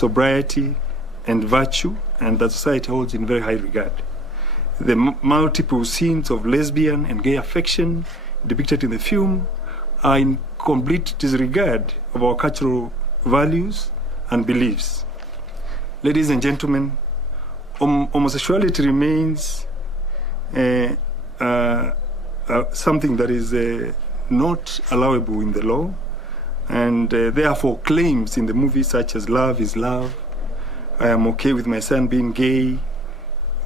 sobriety, and virtue, and that society holds in very high regard. The multiple scenes of lesbian and gay affection depicted in the film are in complete disregard of our cultural values and beliefs. Ladies and gentlemen, homosexuality remains something that is not allowable in the law, and therefore claims in the movie such as love is love, I am okay with my son being gay,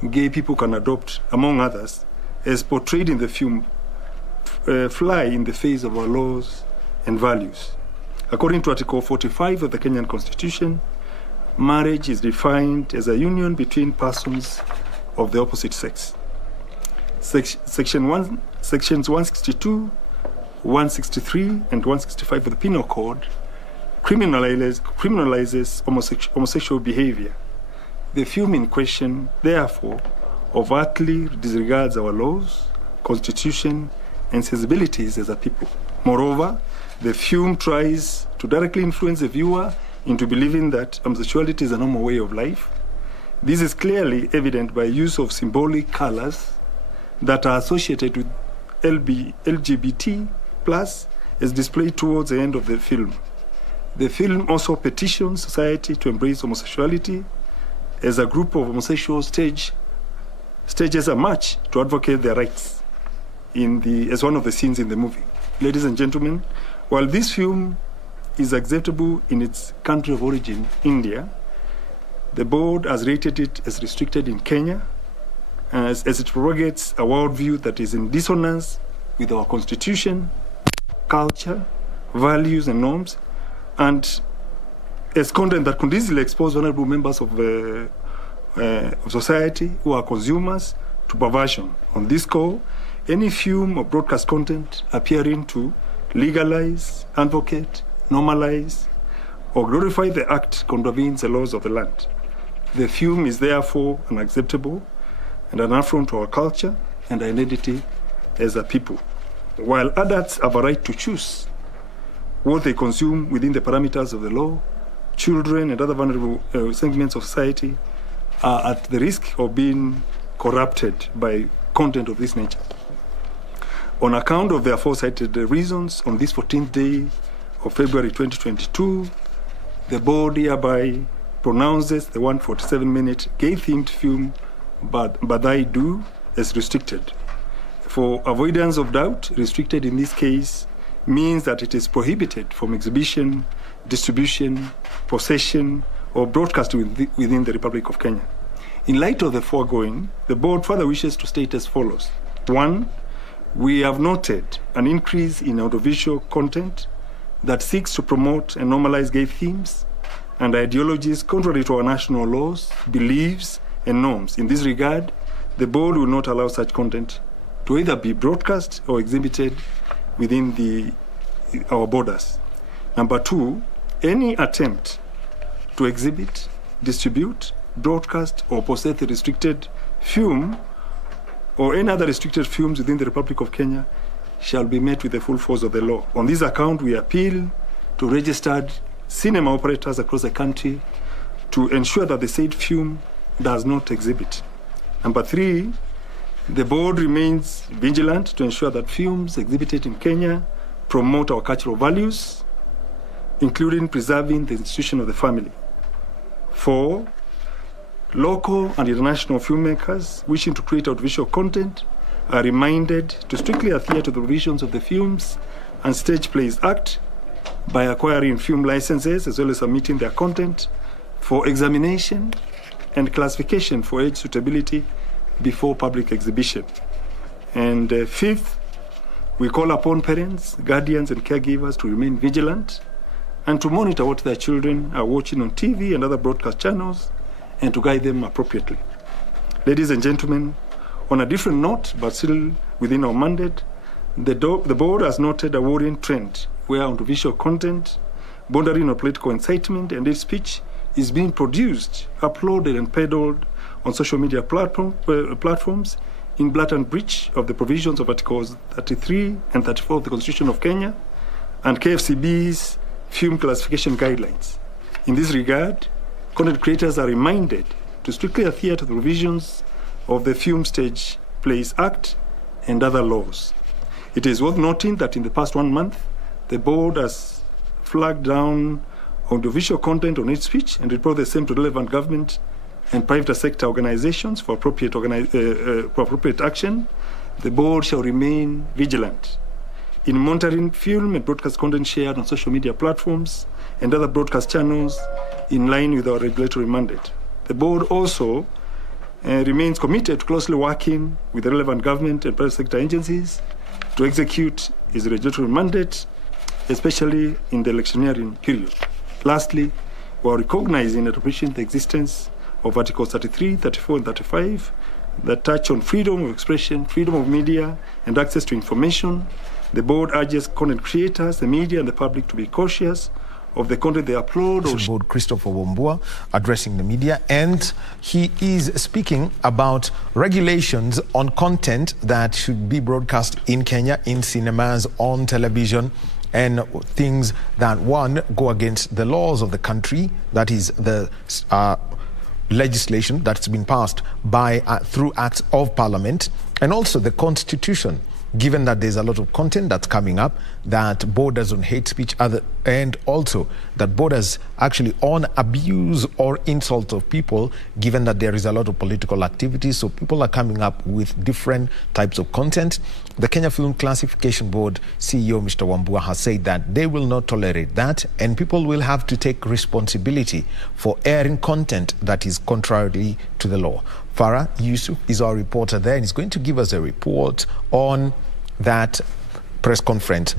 gay people can adopt, among others, as portrayed in the film, fly in the face of our laws and values. According to Article 45 of the Kenyan Constitution, marriage is defined as a union between persons of the opposite sex. Sections 162, 163, and 165 of the Penal Code criminalizes homosexual behavior. The film in question, therefore, overtly disregards our laws, constitution, and sensibilities as a people. Moreover, the film tries to directly influence the viewer into believing that homosexuality is a normal way of life. This is clearly evident by use of symbolic colors that are associated with LGBT plus as displayed towards the end of the film. The film also petitions society to embrace homosexuality as a group of homosexuals stages a march to advocate their rights as one of the scenes in the movie. Ladies and gentlemen, while this film is acceptable in its country of origin, India, the board has rated it as restricted in Kenya, as it propagates a worldview that is in dissonance with our constitution, culture, values, and norms, and as content that could easily expose vulnerable members of society who are consumers to perversion. On this score, any film or broadcast content appearing to legalize, advocate, normalize, or glorify the act contravenes the laws of the land. The film is therefore unacceptable and an affront to our culture and identity as a people. While adults have a right to choose what they consume within the parameters of the law, children and other vulnerable segments of society are at the risk of being corrupted by content of this nature. On account of the aforementioned reasons, on this 14th day of February 2022, the board hereby pronounces the 147-minute gay-themed film Badai Do as restricted. For avoidance of doubt, restricted in this case means that it is prohibited from exhibition, distribution, possession, or broadcast within the Republic of Kenya. In light of the foregoing, the board further wishes to state as follows. 1, we have noted an increase in audiovisual content that seeks to promote and normalize gay themes and ideologies contrary to our national laws, beliefs, and norms. In this regard, the board will not allow such content to either be broadcast or exhibited within our borders. Number 2, any attempt to exhibit, distribute, broadcast, or possess a restricted film or any other restricted films within the Republic of Kenya shall be met with the full force of the law. On this account, we appeal to registered cinema operators across the country to ensure that the said film does not exhibit. Number 3, the board remains vigilant to ensure that films exhibited in Kenya promote our cultural values, including preserving the institution of the family. 4, local and international filmmakers wishing to create audiovisual content are reminded to strictly adhere to the provisions of the Films and Stage Plays Act by acquiring film licenses as well as submitting their content for examination and classification for age suitability before public exhibition. And 5th, we call upon parents, guardians, and caregivers to remain vigilant and to monitor what their children are watching on TV and other broadcast channels and to guide them appropriately. Ladies and gentlemen, on a different note, but still within our mandate, the board has noted a worrying trend where audiovisual content bordering on political incitement and hate speech is being produced, uploaded, and peddled on social media platforms in blatant breach of the provisions of Articles 33 and 34 of the Constitution of Kenya and KFCB's film classification guidelines. In this regard, content creators are reminded to strictly adhere to the provisions of the Film Stage Plays Act and other laws. It is worth noting that in the past 1 month, the board has flagged down audiovisual content on hate speech and reported the same to relevant government and private sector organizations for appropriate action. The board shall remain vigilant in monitoring film and broadcast content shared on social media platforms and other broadcast channels in line with our regulatory mandate. The board also remains committed to closely working with the relevant government and private sector agencies to execute its regulatory mandate, especially in the electioneering period. Lastly, we are recognizing and appreciating the existence of Articles 33, 34, and 35 that touch on freedom of expression, freedom of media, and access to information. The board urges content creators, the media, and the public to be cautious of the content they upload. Board Christopher Wambua addressing the media, and he is speaking about regulations on content that should be broadcast in Kenya, in cinemas, on television, and things that, one, go against the laws of the country, that is the legislation that's been passed by through acts of parliament, and also the constitution, given that there's a lot of content that's coming up that borders on hate speech, and also that borders actually on abuse or insult of people, given that there is a lot of political activity. So people are coming up with different types of content. The Kenya Film Classification Board CEO, Mr. Wambua, has said that they will not tolerate that, and people will have to take responsibility for airing content that is contrary to the law. Farah Yusuf is our reporter there, and he's going to give us a report on that press conference